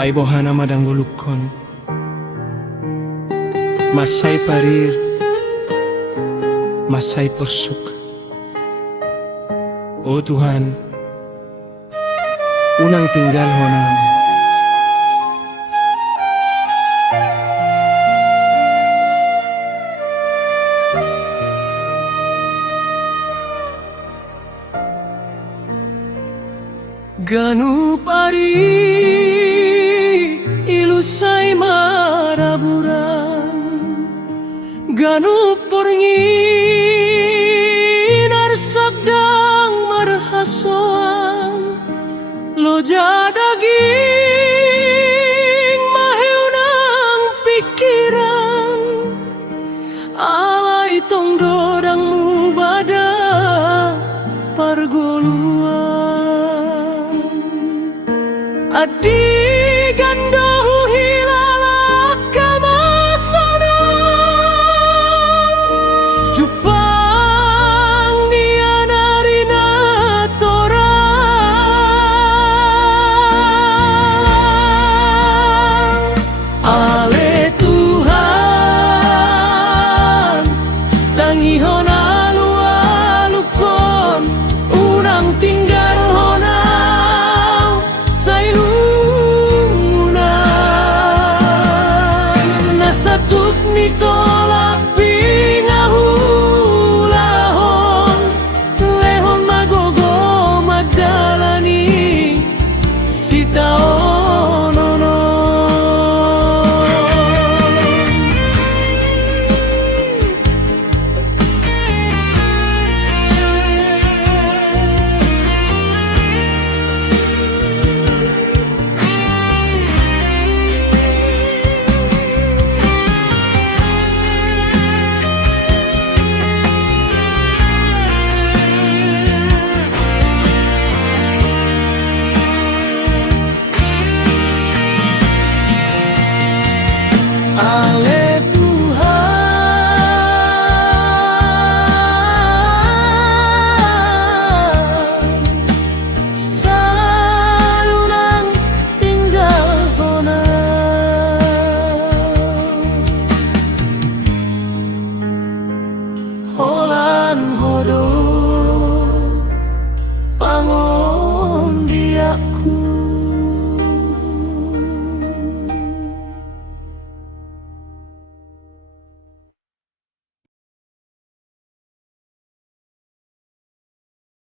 Ay bohana madanggulukon masay parir masay persuk. Oh Tuhan, unang tinggal honam Ganu pari ilusai maraburan, Ganu porngin arsabdang marhasoan, Loja daging maheunang pikiran, Alai tong dodangmu bada pargoluan. Adi